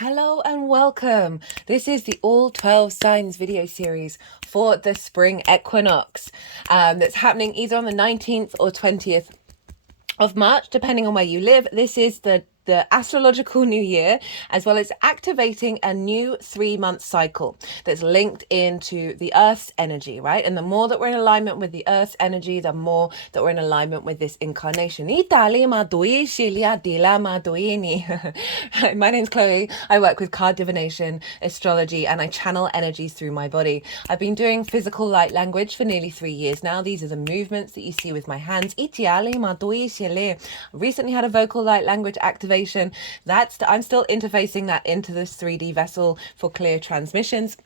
Hello and welcome. This is the All 12 Signs video series for the spring equinox that's happening either on the 19th or 20th of March, depending on where you live. This is the astrological new year, as well as activating a new 3-month cycle that's linked into the Earth's energy, right? And the more that we're in alignment with the Earth's energy, the more that we're in alignment with this incarnation. My name's Chloe. I work with card divination, astrology, and I channel energies through my body. I've been doing physical light language for nearly 3 years now. These are the movements that you see with my hands. Recently had a vocal light language activation. I'm still interfacing that into this 3D vessel for clear transmissions.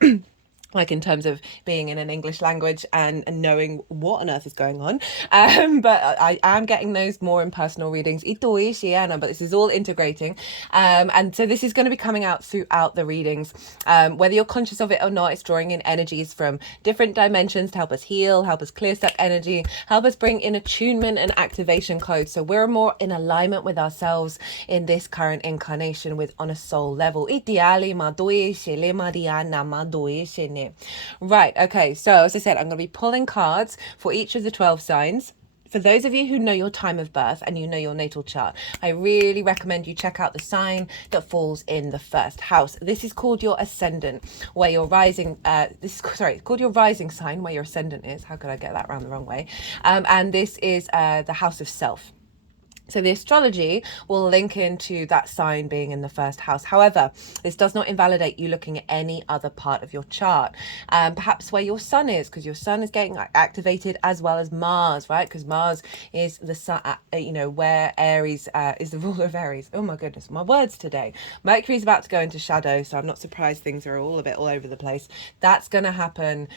Like in terms of being in an English language and knowing what on earth is going on. But I am getting those more in personal readings. But this is all integrating. And so this is going to be coming out throughout the readings. Whether you're conscious of it or not, it's drawing in energies from different dimensions to help us heal, help us clear step energy, help us bring in attunement and activation codes. So we're more in alignment with ourselves in this current incarnation on a soul level. Right, okay, so as I said, I'm going to be pulling cards for each of the 12 signs. For those of you who know your time of birth and you know your natal chart, I really recommend you check out the sign that falls in the first house. This is called your ascendant, where your rising, it's called your rising sign, where your ascendant is. How could I get that around the wrong way? And this is the house of self. So the astrology will link into that sign being in the first house. However, this does not invalidate you looking at any other part of your chart. Perhaps where your sun is, because your sun is getting activated, as well as Mars, right? Because Mars is the sun, where Aries is the ruler of Aries. Oh my goodness, my words today. Mercury is about to go into shadow, so I'm not surprised things are all a bit all over the place. That's going to happen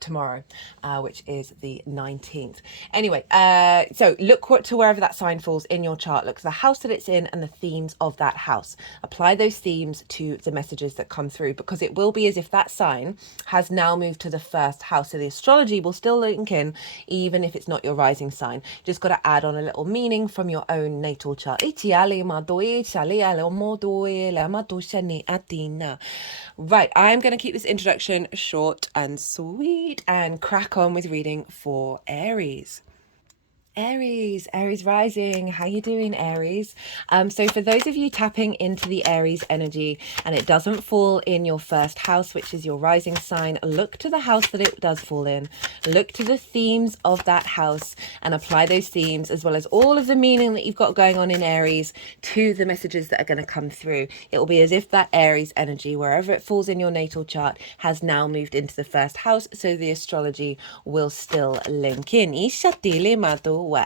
tomorrow, which is the 19th. Anyway, so look to wherever that sign falls in your chart. Look at the house that it's in and the themes of that house. Apply those themes to the messages that come through, because it will be as if that sign has now moved to the first house. So the astrology will still link in, even if it's not your rising sign. Just got to add on a little meaning from your own natal chart. Right, I'm going to keep this introduction short and sweet and crack on with reading for Aries. Aries rising. How you doing, Aries? So for those of you tapping into the Aries energy and it doesn't fall in your first house, which is your rising sign, look to the house that it does fall in. Look to the themes of that house and apply those themes, as well as all of the meaning that you've got going on in Aries, to the messages that are going to come through. It will be as if that Aries energy, wherever it falls in your natal chart, has now moved into the first house, so the astrology will still link in.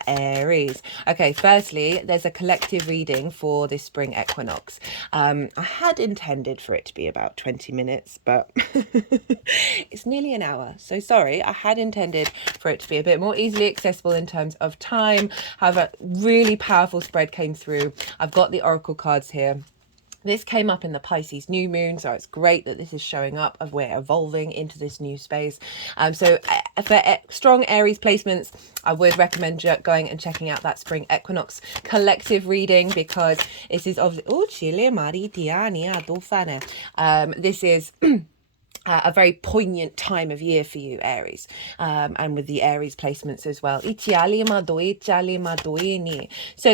Aries. Okay, firstly, there's a collective reading for this spring equinox. I had intended for it to be about 20 minutes, but it's nearly an hour. So sorry, I had intended for it to be a bit more easily accessible in terms of time. However, really powerful spread came through. I've got the oracle cards here. This came up in the Pisces new moon, so it's great that this is showing up, of we're evolving into this new space. So for strong Aries placements, I would recommend going and checking out that spring equinox collective reading, because this is obviously this is a very poignant time of year for you, Aries, and with the Aries placements as well. So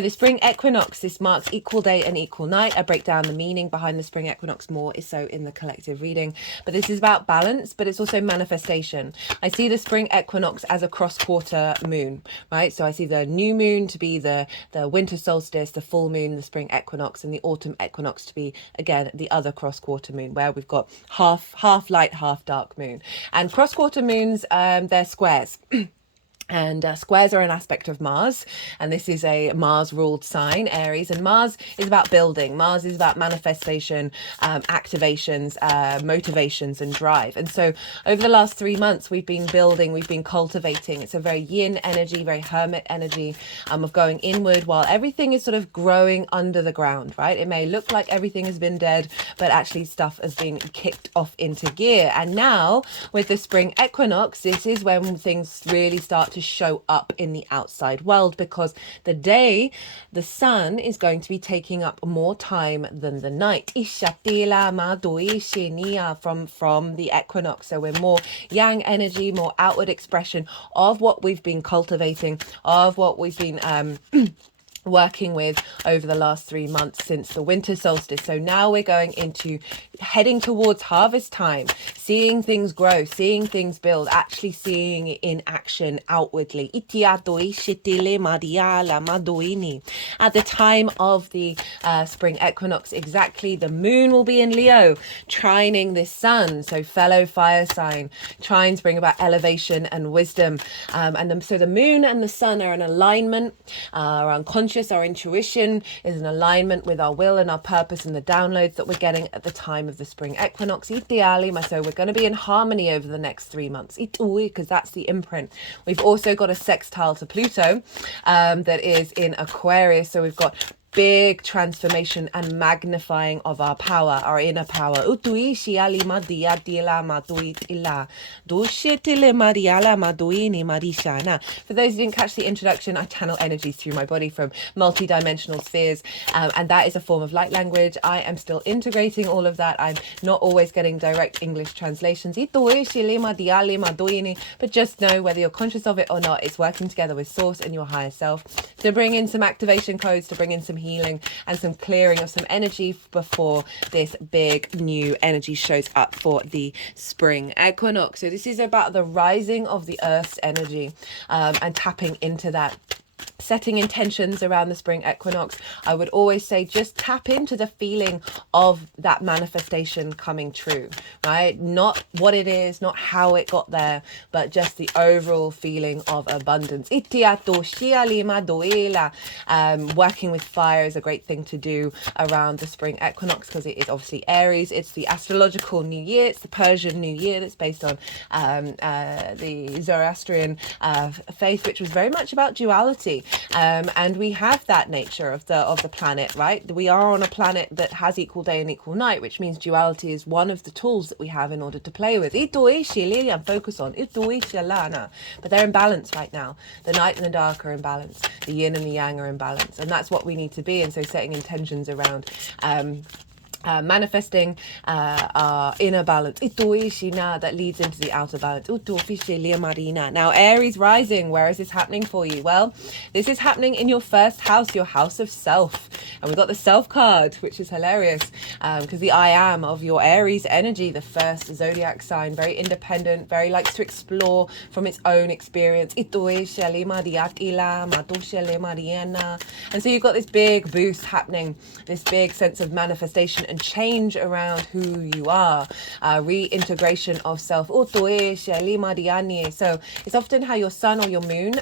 the spring equinox, this marks equal day and equal night. I break down the meaning behind the spring equinox more so in the collective reading, but this is about balance, but it's also manifestation. I see the spring equinox as a cross-quarter moon, right? So I see the new moon to be the winter solstice, the full moon, the spring equinox, and the autumn equinox to be, again, the other cross-quarter moon, where we've got half light, half dark moon. And cross quarter moons, they're squares. And squares are an aspect of Mars, and this is a Mars-ruled sign, Aries. And Mars is about building. Mars is about manifestation, activations, motivations, and drive. And so over the last 3 months, we've been building, we've been cultivating. It's a very yin energy, very hermit energy, of going inward while everything is sort of growing under the ground, right? It may look like everything has been dead, but actually stuff has been kicked off into gear. And now with the spring equinox, this is when things really start to to show up in the outside world, because the day, the sun is going to be taking up more time than the night. From the equinox. So we're more yang energy, more outward expression of what we've been cultivating, of what we've been working with over the last 3 months since the winter solstice. So now we're going into heading towards harvest time, seeing things grow, seeing things build, actually seeing it in action outwardly. At the time of the spring equinox, exactly, the moon will be in Leo, trining this sun. So fellow fire sign, trines bring about elevation and wisdom. So the moon and the sun are in alignment, our unconscious, our intuition is in alignment with our will and our purpose and the downloads that we're getting at the time of the spring equinox. So we're going to be in harmony over the next 3 months, because that's the imprint. We've also got a sextile to Pluto that is in Aquarius. So we've got big transformation and magnifying of our power, our inner power. For those who didn't catch the introduction, I channel energies through my body from multi-dimensional spheres, and that is a form of light language. I am still integrating all of that. I'm not always getting direct English translations, but just know, whether you're conscious of it or not, it's working together with source and your higher self to bring in some activation codes, to bring in some healing and some clearing of some energy before this big new energy shows up for the spring equinox. So this is about the rising of the earth's energy, and tapping into that, setting intentions around the spring equinox. I would always say just tap into the feeling of that manifestation coming true, right? Not what it is, not how it got there, but just the overall feeling of abundance. Working with fire is a great thing to do around the spring equinox, because it is obviously Aries. It's the astrological new year. It's the Persian new year that's based on the Zoroastrian faith, which was very much about duality. And we have that nature of the planet, right? We are on a planet that has equal day and equal night, which means duality is one of the tools that we have in order to play with. And focus on, but they're in balance right now. The night and the dark are in balance. The yin and the yang are in balance, and that's what we need to be. And so setting intentions around manifesting our inner balance that leads into the outer balance. Now, Aries rising, where is this happening for you? Well, this is happening in your first house, your house of self. And we've got the self card, which is hilarious, because the I am of your Aries energy, the first zodiac sign, very independent, very likes to explore from its own experience. And so you've got this big boost happening, this big sense of manifestation and change around who you are, reintegration of self. So it's often how your sun or your moon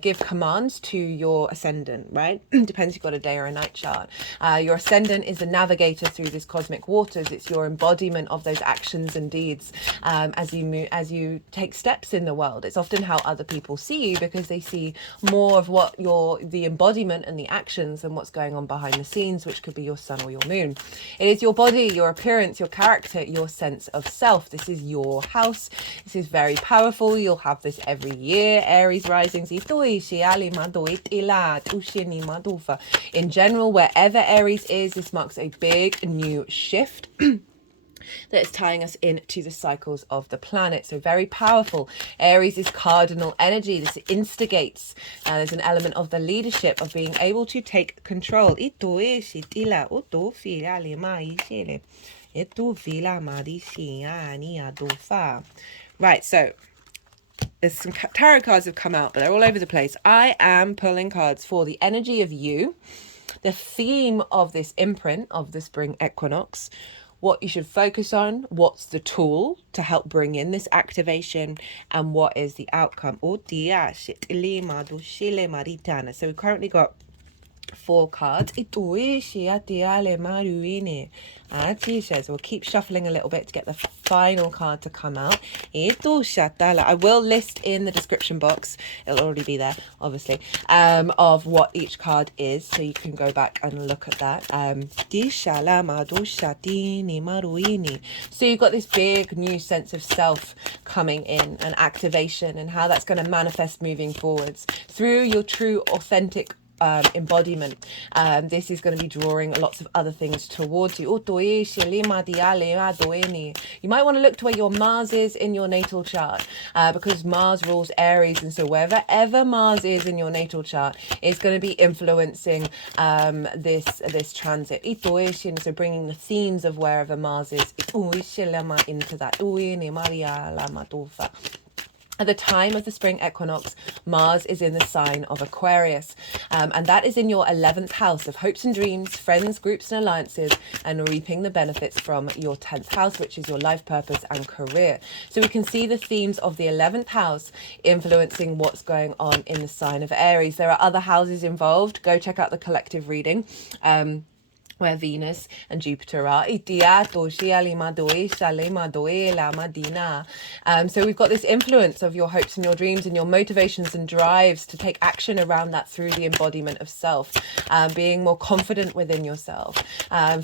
give commands to your ascendant, right? Depends if you've got a day or a night chart. Your ascendant is the navigator through this cosmic waters. It's your embodiment of those actions and deeds as you take steps in the world. It's often how other people see you, because they see more of what the embodiment and the actions than what's going on behind the scenes, which could be your sun or your moon. It is your body, your appearance, your character, your sense of self. This is your house. This is very powerful. You'll have this every year. Aries risings. In general, wherever Aries is, this marks a big new shift that is tying us into the cycles of the planet. So very powerful. Aries is cardinal energy. This instigates. There's an element of the leadership, of being able to take control. Right, so there's some tarot cards have come out, but they're all over the place. I am pulling cards for the energy of you, the theme of this imprint of the spring equinox, what you should focus on, what's the tool to help bring in this activation, and what is the outcome. So we've currently got 4 cards. So we'll keep shuffling a little bit to get the final card to come out. I will list in the description box, it'll already be there obviously, of what each card is, so you can go back and look at that. So you've got this big new sense of self coming in, and activation, and how that's going to manifest moving forwards through your true authentic embodiment. This is going to be drawing lots of other things towards you. You might want to look to where your Mars is in your natal chart, because Mars rules Aries, and so wherever Mars is in your natal chart is going to be influencing this transit. So bringing the themes of wherever Mars is into that. At the time of the spring equinox, Mars is in the sign of Aquarius, and that is in your 11th house of hopes and dreams, friends, groups and alliances, and reaping the benefits from your 10th house, which is your life purpose and career. So we can see the themes of the 11th house influencing what's going on in the sign of Aries. There are other houses involved. Go check out the collective reading. Where Venus and Jupiter are. So we've got this influence of your hopes and your dreams and your motivations and drives to take action around that through the embodiment of self, being more confident within yourself,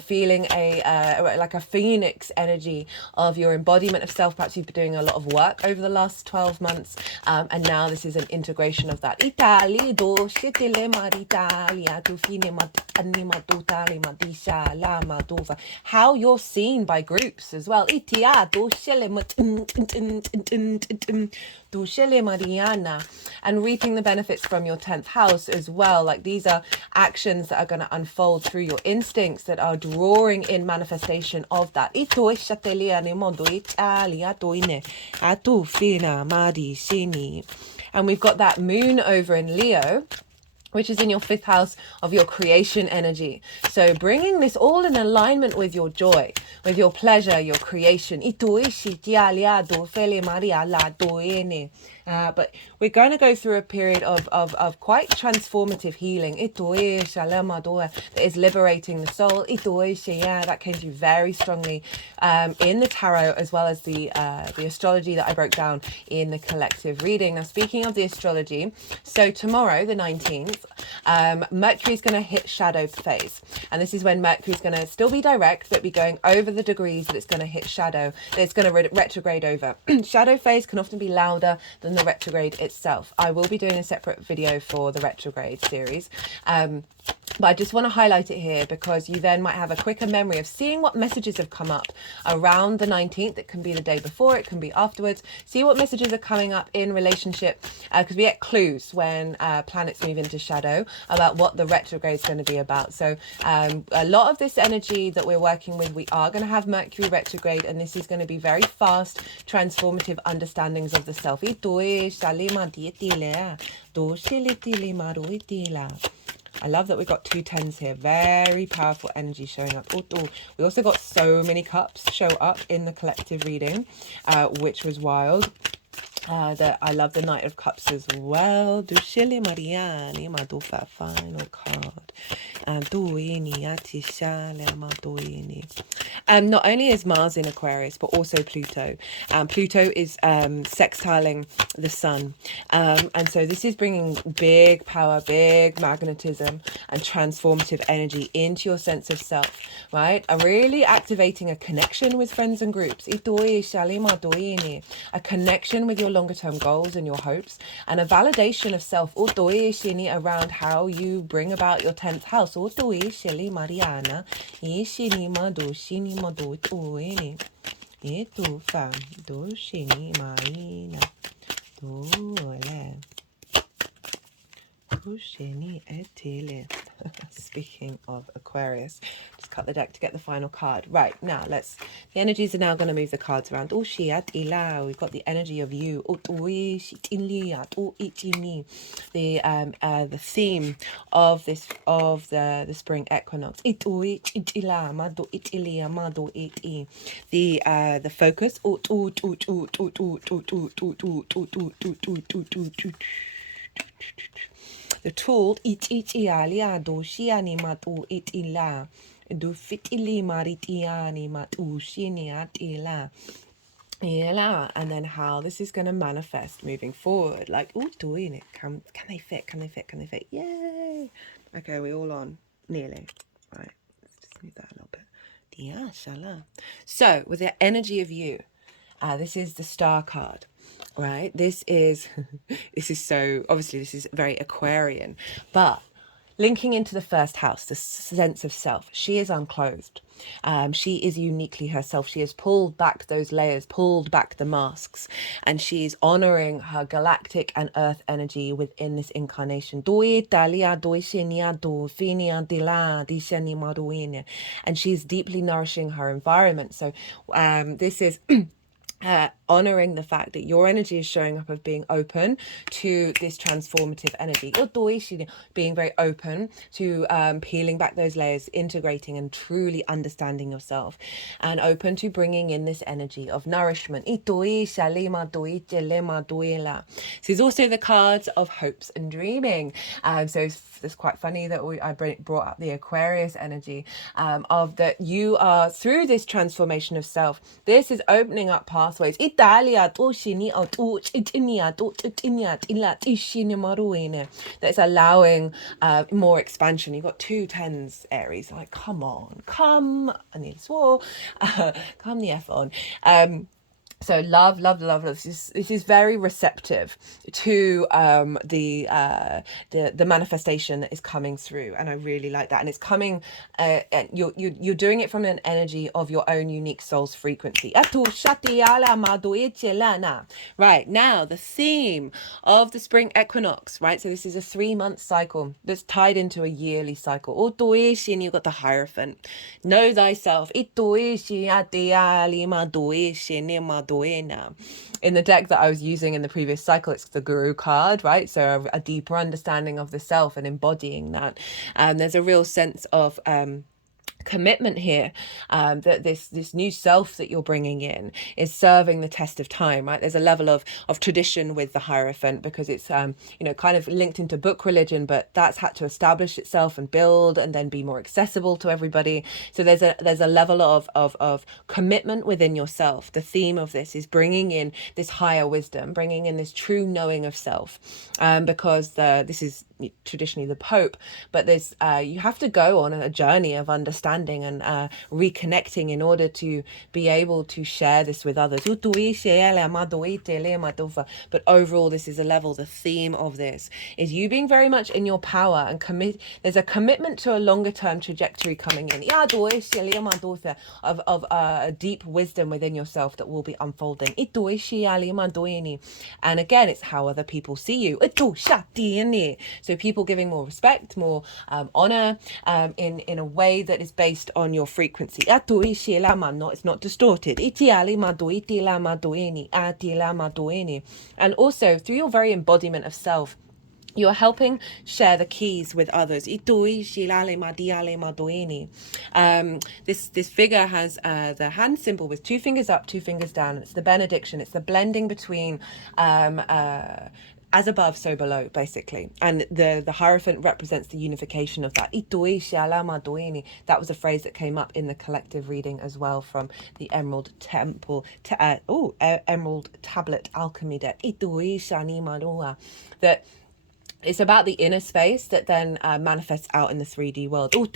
feeling like a phoenix energy of your embodiment of self. Perhaps you've been doing a lot of work over the last 12 months, and now this is an integration of that. How you're seen by groups as well, and reaping the benefits from your 10th house as well. Like, these are actions that are going to unfold through your instincts that are drawing in manifestation of that. And we've got that moon over in Leo, which is in your 5th house of your creation energy. So bringing this all in alignment with your joy, with your pleasure, your creation. But we're going to go through a period of quite transformative healing. That is liberating the soul. That came through very strongly in the tarot, as well as the astrology that I broke down in the collective reading. Now, speaking of the astrology, so tomorrow, the 19th, Mercury is going to hit shadow phase. And this is when Mercury is going to still be direct, but be going over the degrees that it's going to hit shadow, that it's going to retrograde over. Shadow phase can often be louder than the retrograde itself. I will be doing a separate video for the retrograde series. But I just want to highlight it here because you then might have a quicker memory of seeing what messages have come up around the 19th. It can be the day before, it can be afterwards. See what messages are coming up in relationship, because we get clues when planets move into shadow about what the retrograde is going to be about. So a lot of this energy that we're working with, we are going to have Mercury retrograde, and this is going to be very fast, transformative understandings of the self. I love that we've got 2 10s here. Very powerful energy showing up. We also got so many cups show up in the collective reading, which was wild. That I love the Knight of Cups as well. Final card. Not only is Mars in Aquarius, but also Pluto. Pluto is sextiling the Sun. And so this is bringing big power, big magnetism and transformative energy into your sense of self, right? Really activating a connection with friends and groups. A connection with your longer term goals and your hopes, and a validation of self around how you bring about your 10th house. Speaking of Aquarius, just cut the deck to get the final card. Right, now the energies are now going to move the cards around. We've got the energy of you. The theme of the spring equinox. The focus. The tool itialia doshiani matu itila. Do fitili maritiani matu shiniatila. Yeah, and then how this is going to manifest moving forward. Like, oh, doing it. Can they fit? Can they fit? Can they fit? Yay! Okay, we're all on. Nearly. Right, let's just move that a little bit. Yeah, shala. So, with the energy of you, this is the star card, right? This is, this is so, obviously this is very Aquarian, but linking into the first house, the sense of self, she is unclothed. She is uniquely herself. She has pulled back those layers, pulled back the masks, and she is honoring her galactic and earth energy within this incarnation. And she's deeply nourishing her environment. So this is honoring the fact that your energy is showing up of being open to this transformative energy, being very open to peeling back those layers, integrating and truly understanding yourself, and open to bringing in this energy of nourishment. This is also the cards of hopes and dreaming. So it's quite funny that I brought up the Aquarius energy of that you are through this transformation of self. This is opening up pathways. That's allowing more expansion. You've got 2 10s, Aries. Like, come on, come. I nearly swore. Come the F on. So love. This is very receptive to the manifestation that is coming through, and I really like that. And it's coming. And you're doing it from an energy of your own unique soul's frequency. Right now, the theme of the spring equinox. Right, so this is a 3-month cycle that's tied into a yearly cycle. And you've got the Hierophant. Know thyself. In the deck that I was using in the previous cycle, it's the Guru card, right? So a deeper understanding of the self and embodying that. There's a real sense of commitment here, that this new self that you're bringing in is serving the test of time, right? There's a level of tradition with the Hierophant because it's kind of linked into book religion, but that's had to establish itself and build and then be more accessible to everybody. So there's a level of commitment within yourself. The theme of this is bringing in this higher wisdom, bringing in this true knowing of self, because this is traditionally the Pope, but there's you have to go on a journey of understanding and reconnecting in order to be able to share this with others. But overall, this is a level, the theme of this is you being very much in your power and there's a commitment to a longer term trajectory coming in of a deep wisdom within yourself that will be unfolding. And again, it's how other people see you. So people giving more respect, more honor, in a way that is based on your frequency. It's not distorted. And also through your very embodiment of self, you're helping share the keys with others. This figure has the hand symbol with 2 fingers up, 2 fingers down. It's the benediction. It's the blending between as above, so below, basically. And the Hierophant represents the unification of that. That was a phrase that came up in the collective reading as well from the Emerald Emerald Tablet Alchemy deck. That it's about the inner space that then manifests out in the 3D world. So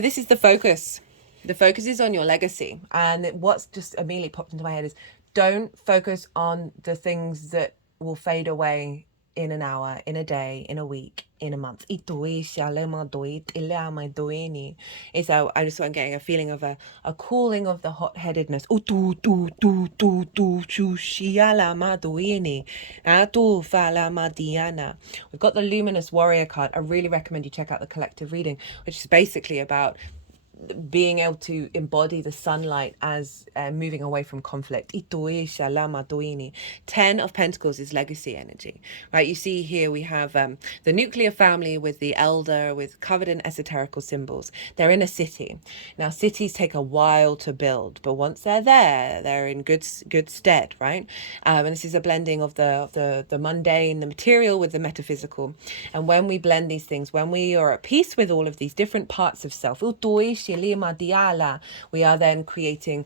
this is the focus. The focus is on your legacy. And what's just immediately popped into my head is don't focus on the things that will fade away in an hour, in a day, in a week, in a month. So I just I'm getting a feeling of a cooling of the hot-headedness. We've got the Luminous Warrior card. I really recommend you check out the collective reading, which is basically about being able to embody the sunlight as moving away from conflict. 10 of Pentacles is legacy energy, right? You see here we have the nuclear family with the elder, with covered in esoterical symbols. They're in a city. Now, cities take a while to build, but once they're there, they're in good stead, right? And this is a blending of the mundane, the material with the metaphysical. And when we blend these things, when we are at peace with all of these different parts of self, we are then creating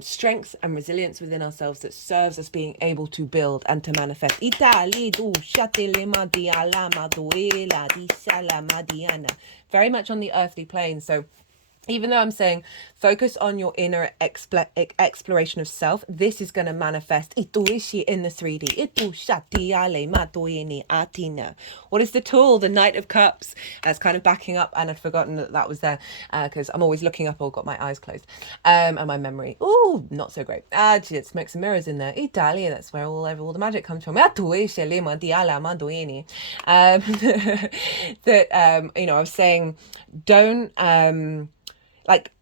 strength and resilience within ourselves that serves us being able to build and to manifest. Very much on the earthly plane. So even though I'm saying focus on your inner exploration of self, this is going to manifest in the 3D. What is the tool? The Knight of Cups. That's kind of backing up, and I'd forgotten that was there because I'm always looking up or got my eyes closed. And my memory, not so great. It's smoke some mirrors in there. Italy, that's where all the magic comes from. That I was saying, don't like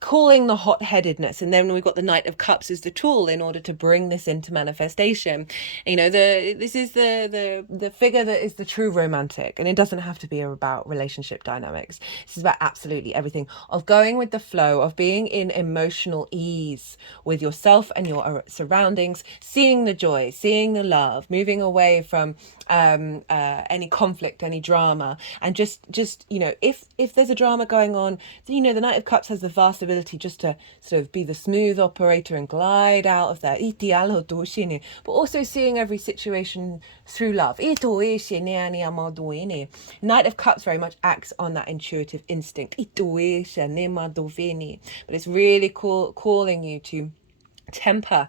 calling the hot-headedness, and then we've got the Knight of Cups as the tool in order to bring this into manifestation. This is the figure that is the true romantic, and it doesn't have to be about relationship dynamics. This is about absolutely everything, of going with the flow, of being in emotional ease with yourself and your surroundings, seeing the joy, seeing the love, moving away from any conflict, any drama, and just if there's a drama going on, the Knight of Cups has the vast ability just to sort of be the smooth operator and glide out of that, but also seeing every situation through love. Knight of Cups very much acts on that intuitive instinct, but it's really calling you to temper,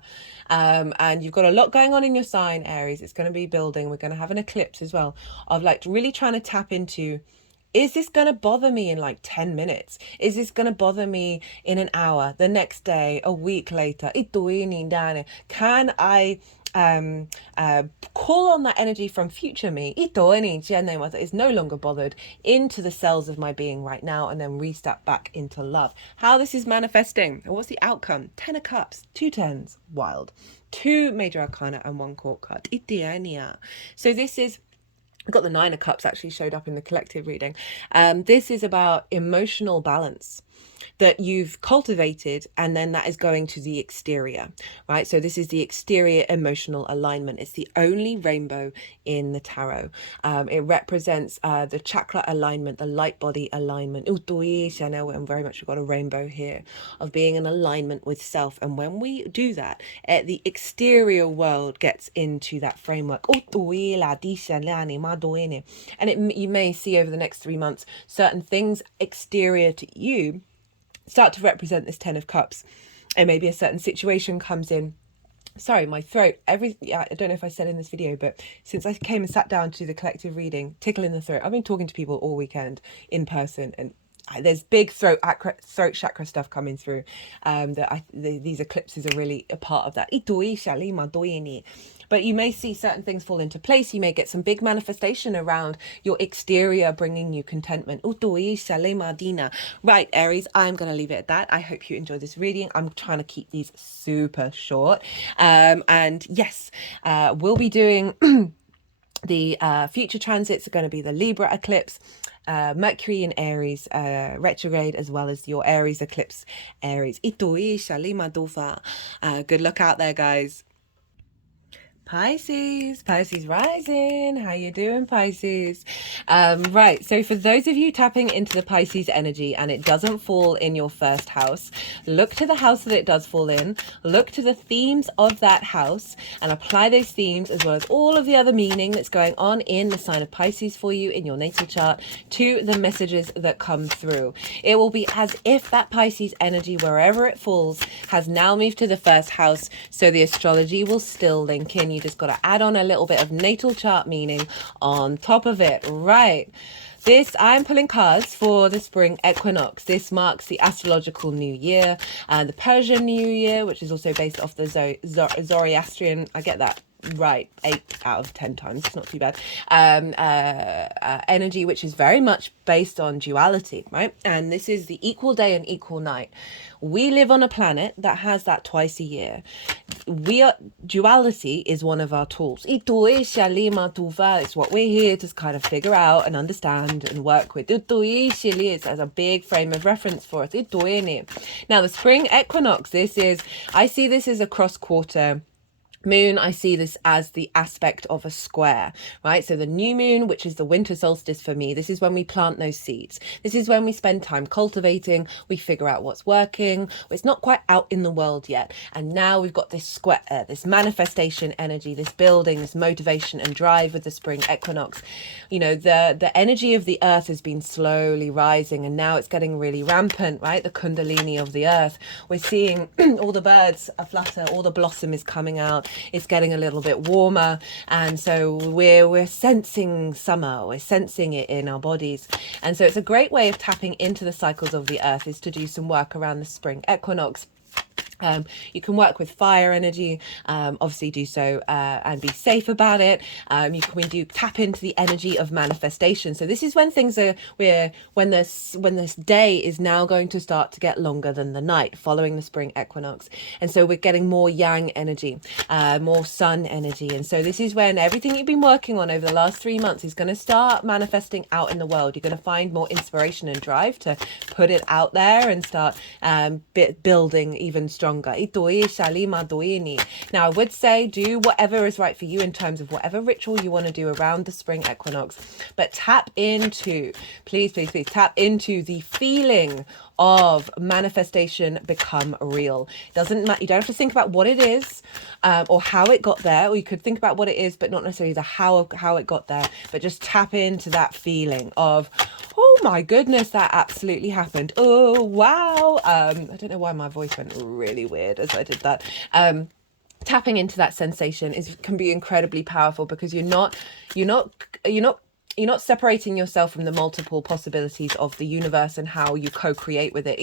and you've got a lot going on in your sign, Aries. It's going to be building. We're going to have an eclipse as well, of like really trying to tap into, is this going to bother me in like 10 minutes? Is this going to bother me in an hour, the next day, a week later? Can I call on that energy from future me is no longer bothered into the cells of my being right now, and then restep back into love? How this is manifesting, and what's the outcome? 10 of Cups, 2 tens, wild, 2 major arcana and 1 court card. So this is, I've got the 9 of Cups actually showed up in the collective reading. This is about emotional balance that you've cultivated, and then that is going to the exterior, right? So this is the exterior emotional alignment. It's the only rainbow in the tarot. It represents the chakra alignment, the light body alignment. And very much we've got a rainbow here of being in alignment with self. And when we do that, the exterior world gets into that framework. And you may see over the next 3 months certain things exterior to you start to represent this 10 of Cups, and maybe a certain situation comes in. Sorry, my throat, I don't know if I said in this video, but since I came and sat down to the collective reading, tickle in the throat. I've been talking to people all weekend in person, and there's big throat chakra stuff coming through. These eclipses are really a part of that. But you may see certain things fall into place. You may get some big manifestation around your exterior bringing you contentment. Right, Aries, I'm going to leave it at that. I hope you enjoyed this reading. I'm trying to keep these super short. And yes, we'll be doing the future transits are going to be the Libra eclipse, Mercury in Aries retrograde, as well as your Aries eclipse, Aries. Good luck out there, guys. Pisces rising. How you doing, Pisces? Right, so for those of you tapping into the Pisces energy and it doesn't fall in your first house, look to the house that it does fall in, look to the themes of that house, and apply those themes as well as all of the other meaning that's going on in the sign of Pisces for you in your natal chart to the messages that come through. It will be as if that Pisces energy, wherever it falls, has now moved to the first house, so the astrology will still link in. You just got to add on a little bit of natal chart meaning on top of it. Right. I'm pulling cards for the spring equinox. This marks the astrological new year and the Persian New Year, which is also based off the Zoroastrian. I get that right 8 out of 10 times. It's not too bad. Energy, which is very much based on duality, right? And this is the equal day and equal night. We live on a planet that has that twice a year. Duality is one of our tools. It's what we're here to kind of figure out and understand and work with. As a big frame of reference for us. Now, the spring equinox, I see this as a cross quarter moon. I see this as the aspect of a square, right? So the new moon, which is the winter solstice for me, this is when we plant those seeds. This is when we spend time cultivating. We figure out what's working. It's not quite out in the world yet. And now we've got this square, this manifestation energy, this building, this motivation and drive with the spring equinox. You know, the energy of the earth has been slowly rising, and now it's getting really rampant, right? The kundalini of the earth. We're seeing all the birds aflutter, all the blossom is coming out. It's getting a little bit warmer, and so we're sensing summer. We're sensing it in our bodies, and so it's a great way of tapping into the cycles of the earth is to do some work around the spring equinox. You can work with fire energy, obviously do so and be safe about it. We do tap into the energy of manifestation. So this is when things are when this day is now going to start to get longer than the night following the spring equinox, and so we're getting more yang energy, more sun energy, and so this is when everything you've been working on over the last 3 months is going to start manifesting out in the world. You're going to find more inspiration and drive to put it out there and start building even stronger. Now, I would say do whatever is right for you in terms of whatever ritual you want to do around the spring equinox, but tap into, please tap into the feeling of manifestation become real. Doesn't matter. You don't have to think about what it is or how it got there, or you could think about what it is but not necessarily the how it got there, but just tap into that feeling of, oh my goodness, that absolutely happened. Oh wow. I don't know why my voice went really weird as I did that. Tapping into that sensation can be incredibly powerful, because you're not separating yourself from the multiple possibilities of the universe and how you co-create with it.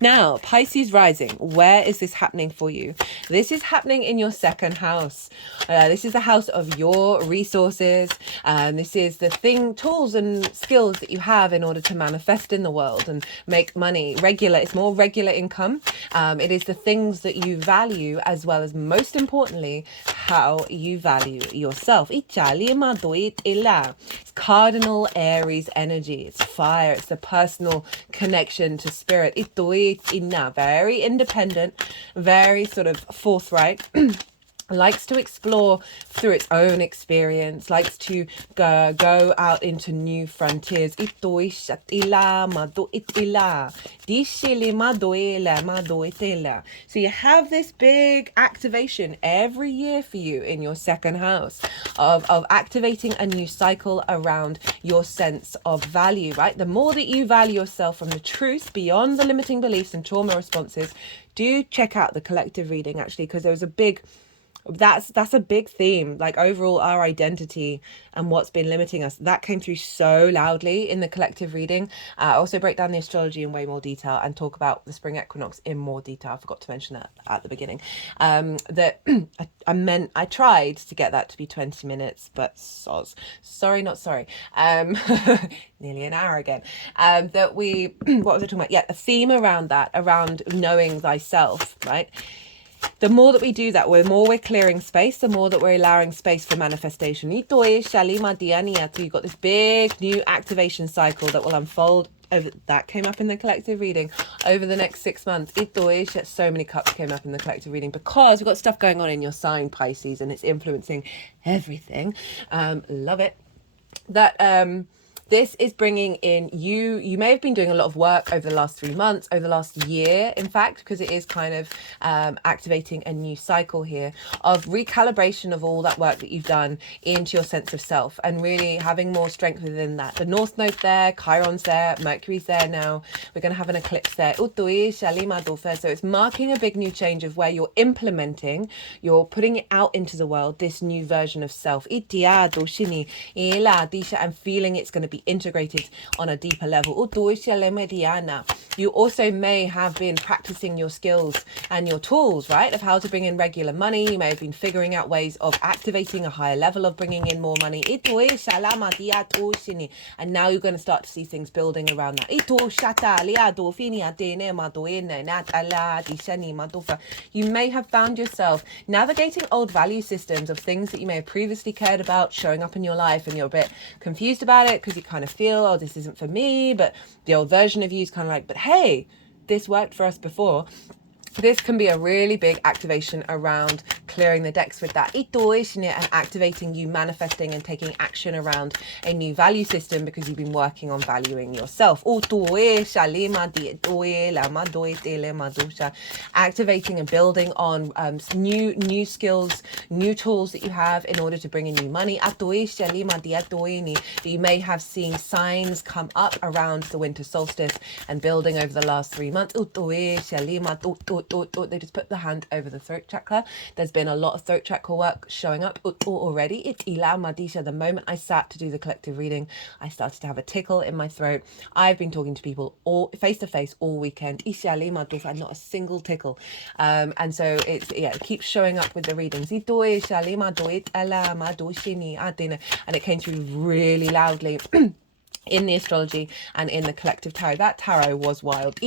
Now, Pisces rising, where is this happening for you? This is happening in your second house. This is the house of your resources. This is the tools and skills that you have in order to manifest in the world and make money. It's more regular income. It is the things that you value, as well as, most importantly, how you value yourself. It's cardinal Aries energy. It's fire. It's the personal connection to spirit. Very independent, very sort of forthright. Likes to explore through its own experience, likes to go out into new frontiers. So you have this big activation every year for you in your second house of activating a new cycle around your sense of value, right? The more that you value yourself from the truth beyond the limiting beliefs and trauma responses, do check out the collective reading, actually, because there was that's a big theme, like overall our identity and what's been limiting us. That came through so loudly in the collective reading. I also break down the astrology in way more detail and talk about the spring equinox in more detail. I forgot to mention that at the beginning. That I tried to get that to be 20 minutes, but sorry, not sorry. Nearly an hour again. What was I talking about? Yeah, a theme around that, around knowing thyself, right? The more that we do that, the more we're clearing space, the more that we're allowing space for manifestation. You've got this big new activation cycle that will unfold over, that came up in the collective reading, over the next 6 months. So many cups came up in the collective reading because we've got stuff going on in your sign, Pisces, and it's influencing everything. Love it. This is bringing in you may have been doing a lot of work over the last 3 months, over the last year, in fact, because it is kind of activating a new cycle here of recalibration of all that work that you've done into your sense of self, and really having more strength within that. The North Node's there, Chiron's there, Mercury's there now. We're going to have an eclipse there. So it's marking a big new change of where you're you're putting it out into the world, this new version of self. And feeling it's going to be integrated on a deeper level. You also may have been practicing your skills and your tools, right, of how to bring in regular money. You may have been figuring out ways of activating a higher level of bringing in more money. And now you're going to start to see things building around that. You may have found yourself navigating old value systems of things that you may have previously cared about showing up in your life, and you're a bit confused about it because you kind of feel, oh, this isn't for me, but the old version of you is kind of like, but hey, this worked for us before. This can be a really big activation around clearing the decks with that and activating you manifesting and taking action around a new value system because you've been working on valuing yourself. Activating and building on new skills, new tools that you have in order to bring in new money. You may have seen signs come up around the winter solstice and building over the last 3 months. They just put the hand over the throat chakra. There's been a lot of throat chakra work showing up already. The moment I sat to do the collective reading, I started to have a tickle in my throat. I've been talking to people all face to face all weekend, and not a single tickle. And so it keeps showing up with the readings. And it came through really loudly in the astrology and in the collective tarot. That tarot was wild.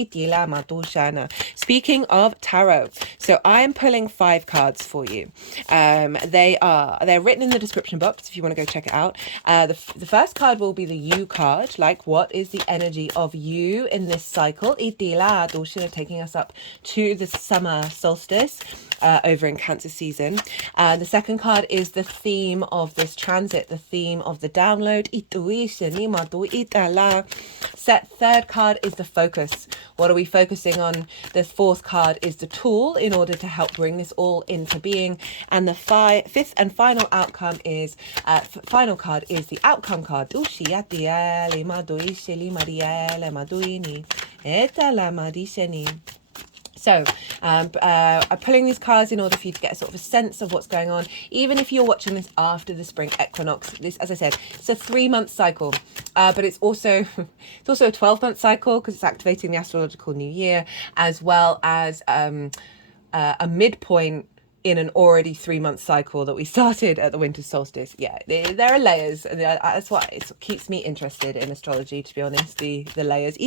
Speaking of tarot, so I am pulling 5 cards for you. They're written in the description box if you want to go check it out. The first card will be the you card, like what is the energy of you in this cycle, taking us up to the summer solstice over in Cancer season. The second card is the theme of this transit, the theme of the download. Third card is the focus. What are we focusing on? The fourth card is the tool in order to help bring this all into being. And the fifth and final outcome is final card is the outcome card. So I'm pulling these cards in order for you to get a sort of a sense of what's going on. Even if you're watching this after the spring equinox, this, as I said, it's a 3-month cycle, but it's also a 12-month cycle because it's activating the astrological new year, as well as a midpoint in an already 3-month cycle that we started at the winter solstice. Yeah, there are layers, and that's why it keeps me interested in astrology, to be honest, the layers.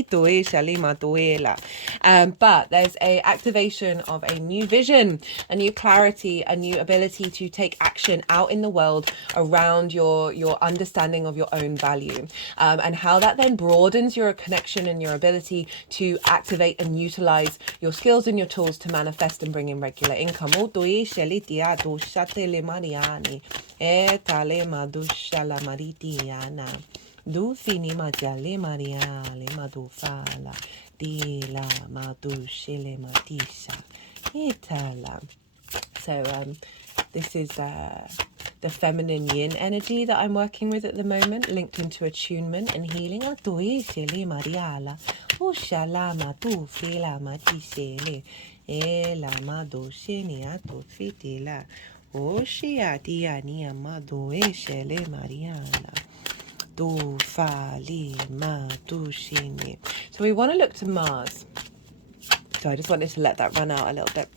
But there's a activation of a new vision, a new clarity, a new ability to take action out in the world around your understanding of your own value, and how that then broadens your connection and your ability to activate and utilize your skills and your tools to manifest and bring in regular income. So this is the feminine yin energy that I'm working with at the moment, linked into attunement and healing. So we want to look to Mars. So I just wanted to let that run out a little bit,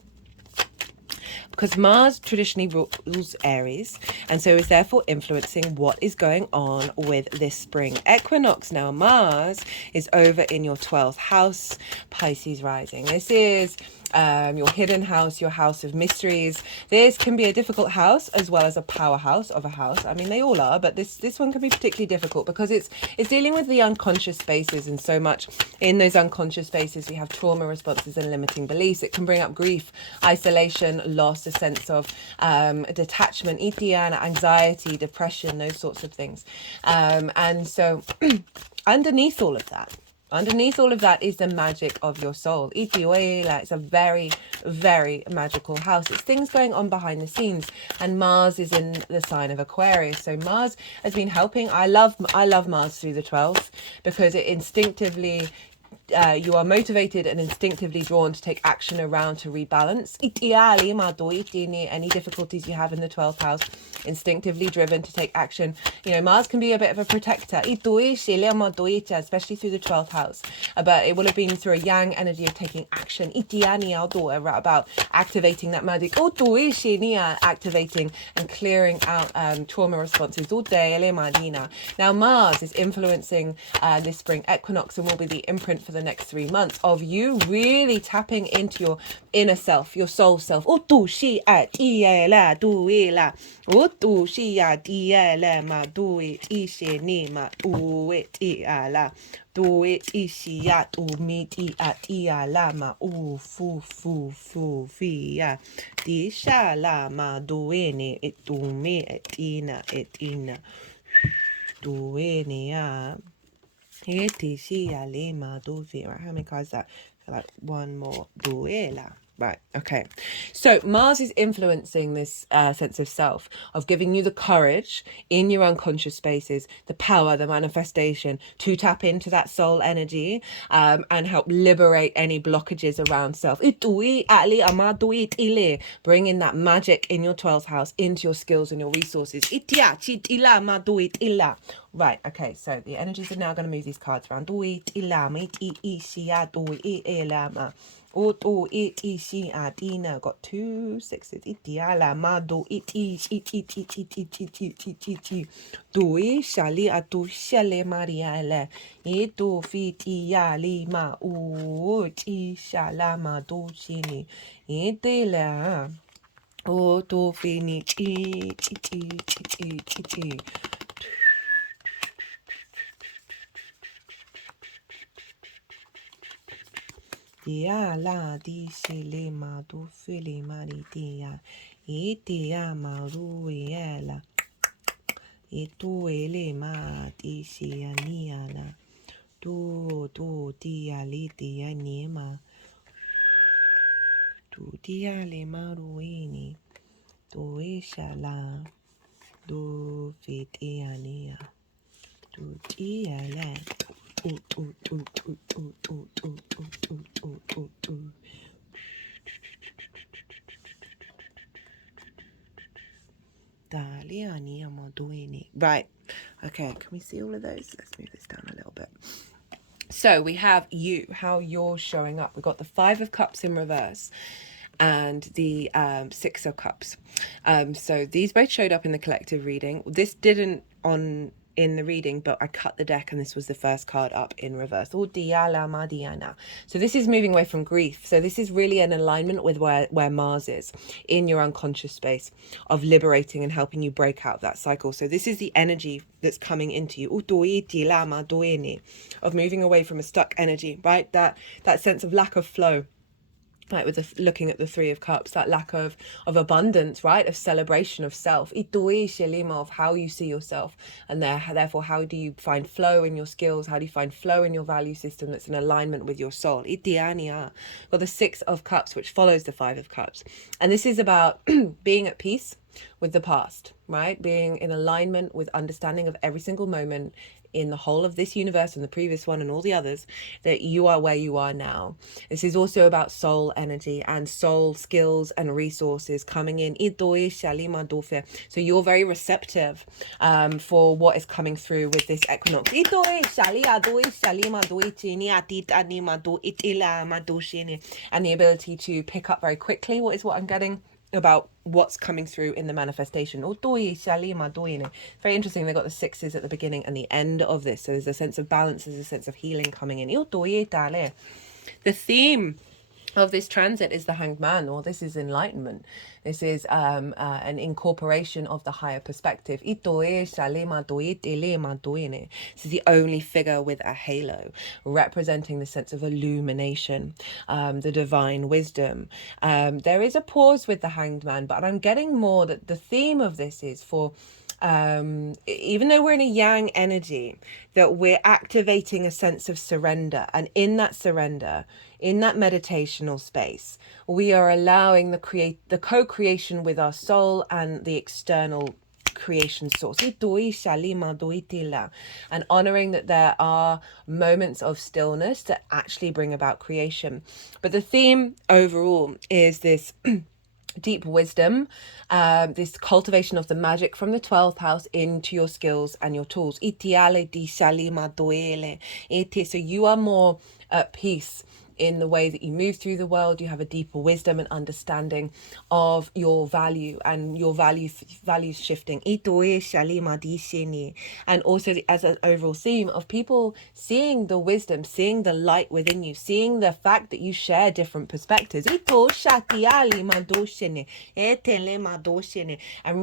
because Mars traditionally rules Aries, and so is therefore influencing what is going on with this spring equinox. Now, Mars is over in your 12th house, Pisces rising. This is your hidden house, your house of mysteries. This can be a difficult house as well as a powerhouse of a house. I mean, they all are, but this one can be particularly difficult because it's dealing with the unconscious spaces, and so much in those unconscious spaces we have trauma responses and limiting beliefs. It can bring up grief, isolation, loss, a sense of detachment, anxiety, depression, those sorts of things. And so underneath all of that is the magic of your soul. It's a very, very magical house. It's things going on behind the scenes, and Mars is in the sign of Aquarius. So Mars has been helping. I love Mars through the 12th because it instinctively you are motivated and instinctively drawn to take action around to rebalance. Any difficulties you have in the 12th house, instinctively driven to take action. You know, Mars can be a bit of a protector, especially through the 12th house. But it will have been through a yang energy of taking action. About activating that magic. Activating and clearing out trauma responses. Now, Mars is influencing this spring equinox and will be the imprint for the next 3 months of you really tapping into your inner self, your soul self. Do it ishiat umiti atia lama fu fia di shalama duene etume etina duenia eti shia lema duvi. Right, how many cards is that? Like one more duela. Right, okay. So Mars is influencing this sense of self, of giving you the courage in your unconscious spaces, the power, the manifestation to tap into that soul energy and help liberate any blockages around self. Bringing that magic in your 12th house into your skills and your resources. Right, okay, so the energies are now going to move these cards around. Got 2 sixes. Shali atu shale mariale. Fiti ya lima shalama do shini. Itela. Fini Dia la di sele ma do fele mari dia. Dia maruela. Ele ma di sianiana. Do dia li dia niema. Do dia le maruini. Do ishala. Do fitiania. Do dia le. Right, okay, can we see all of those? Let's move this down a little bit. So we have you, how you're showing up. We've got the 5 of Cups in reverse and the 6 of Cups. So these both showed up in the collective reading. This didn't in the reading, but I cut the deck and this was the first card up in reverse. So this is moving away from grief. So this is really an alignment with where Mars is in your unconscious space of liberating and helping you break out of that cycle. So this is the energy that's coming into you of moving away from a stuck energy, right? That sense of lack of flow. Right, with looking at the 3 of Cups, that lack of abundance, right, of celebration of self, of how you see yourself, and therefore how do you find flow in your skills, how do you find flow in your value system that's in alignment with your soul. Got the 6 of Cups, which follows the 5 of Cups, and this is about being at peace with the past, right, being in alignment with understanding of every single moment in the whole of this universe and the previous one and all the others, that you are where you are now. This is also about soul energy and soul skills and resources coming in. So you're very receptive for what is coming through with this equinox. And the ability to pick up very quickly what I'm getting about what's coming through in the manifestation. Very interesting. They got the 6s at the beginning and the end of this. So there's a sense of balance, there's a sense of healing coming in. The theme of this transit is the Hanged Man, or this is enlightenment. This is an incorporation of the higher perspective. This is the only figure with a halo, representing the sense of illumination, the divine wisdom. There is a pause with the Hanged Man, but I'm getting more that the theme of this is for even though we're in a yang energy, that we're activating a sense of surrender, and in that surrender, in that meditational space, we are allowing the co-creation with our soul and the external creation source. And honoring that there are moments of stillness that actually bring about creation. But the theme overall is this deep wisdom, this cultivation of the magic from the 12th house into your skills and your tools. So you are more at peace in the way that you move through the world. You have a deeper wisdom and understanding of your value and your values shifting. And also as an overall theme of people seeing the wisdom, seeing the light within you, seeing the fact that you share different perspectives. And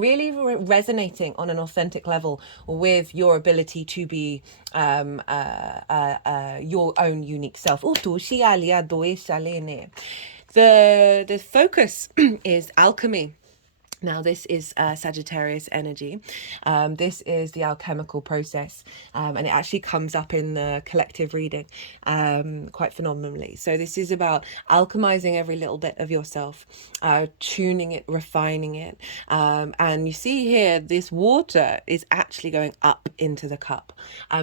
really resonating on an authentic level with your ability to be your own unique self. The focus is alchemy. Now, this is Sagittarius energy. This is the alchemical process, and it actually comes up in the collective reading quite phenomenally. So this is about alchemizing every little bit of yourself, tuning it, refining it. And you see here, this water is actually going up into the cup.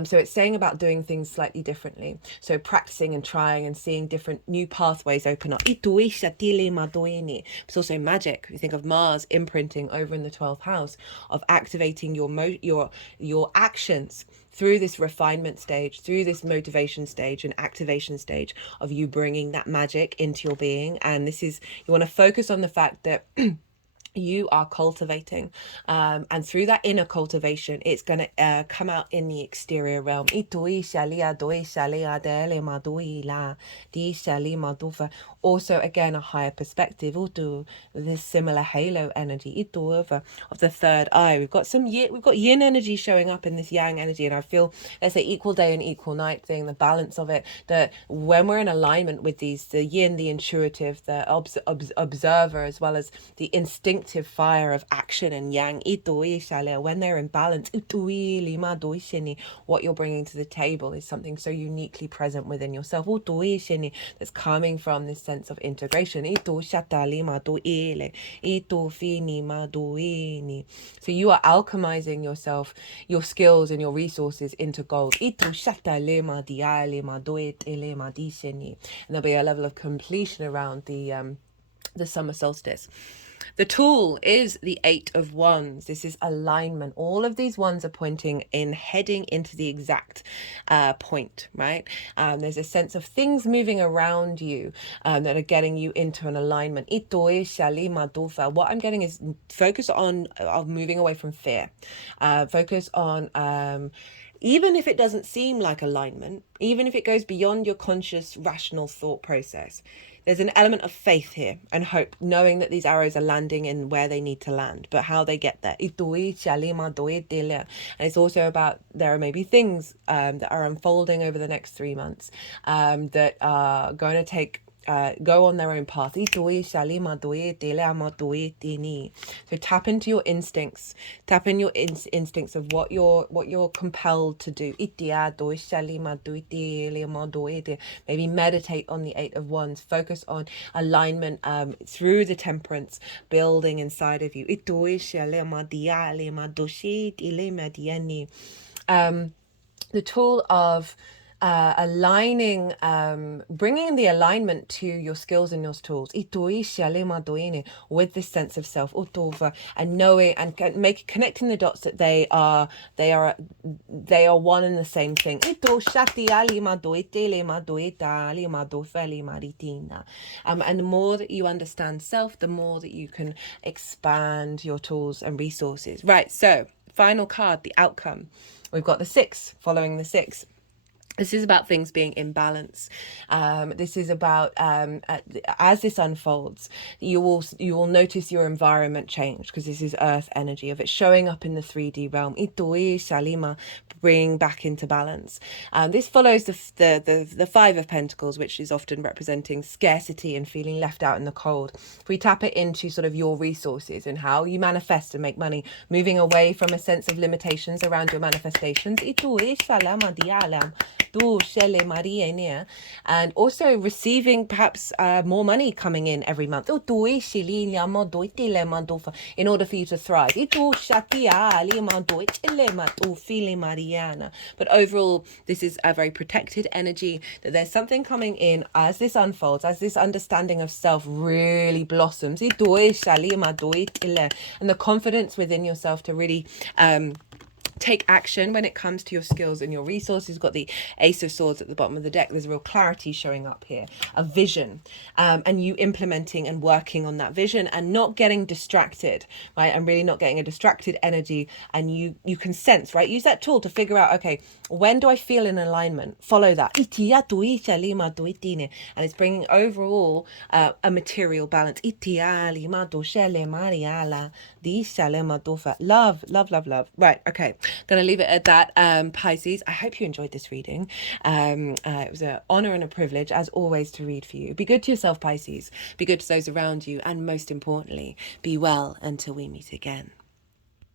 So it's saying about doing things slightly differently. So practicing and trying and seeing different new pathways open up. It's also magic. You think of Mars imprinting over in the 12th house, of activating your actions through this refinement stage, through this motivation stage and activation stage of you bringing that magic into your being. And this is, you want to focus on the fact that you are cultivating, and through that inner cultivation, it's going to come out in the exterior realm. Also, again, a higher perspective. This similar halo energy of the third eye. We've got yin energy showing up in this yang energy, and I feel, let's say, equal day and equal night thing, the balance of it, that when we're in alignment with these, the yin, the intuitive, the observer, as well as the instinctive fire of action, and yang, when they're in balance, what you're bringing to the table is something so uniquely present within yourself, that's coming from this sense of integration. So you are alchemizing yourself, your skills and your resources into gold. And there'll be a level of completion around the summer solstice. The tool is the 8 of Wands. This is alignment. All of these wands are pointing in, heading into the exact point, right? There's a sense of things moving around you that are getting you into an alignment. What I'm getting is focus on moving away from fear. Focus on even if it doesn't seem like alignment, even if it goes beyond your conscious, rational thought process, there's an element of faith here and hope, knowing that these arrows are landing in where they need to land, but how they get there. And it's also about, there are maybe things that are unfolding over the next 3 months that are going to go on their own path. So tap into your instincts. Tap in your instincts of what you're compelled to do. Maybe meditate on the 8 of Wands. Focus on alignment through the temperance building inside of you. The tool of aligning, bringing the alignment to your skills and your tools with this sense of self, and knowing and connecting the dots that they are one and the same thing. And the more that you understand self, the more that you can expand your tools and resources. Right, so final card, the outcome. We've got the 6 following the 6. This is about things being in balance. This is about, as this unfolds, you will notice your environment change, because this is earth energy of it showing up in the 3D realm. Bring back into balance. This follows the 5 of Pentacles, which is often representing scarcity and feeling left out in the cold. If we tap it into sort of your resources and how you manifest and make money, moving away from a sense of limitations around your manifestations. And also receiving perhaps more money coming in every month in order for you to thrive. But overall, this is a very protected energy, that there's something coming in as this unfolds, as this understanding of self really blossoms, and the confidence within yourself to really take action when it comes to your skills and your resources. You've got the Ace of Swords at the bottom of the deck. There's a real clarity showing up here, a vision, and you implementing and working on that vision and not getting distracted, right? And really not getting a distracted energy. And you can sense, right? Use that tool to figure out, okay, when do I feel in alignment? Follow that. And it's bringing overall a material balance. Love, love, love, love. Right, okay. Gonna leave it at that, Pisces. I hope you enjoyed this reading. It was an honor and a privilege, as always, to read for you. Be good to yourself, Pisces. Be good to those around you. And most importantly, be well until we meet again.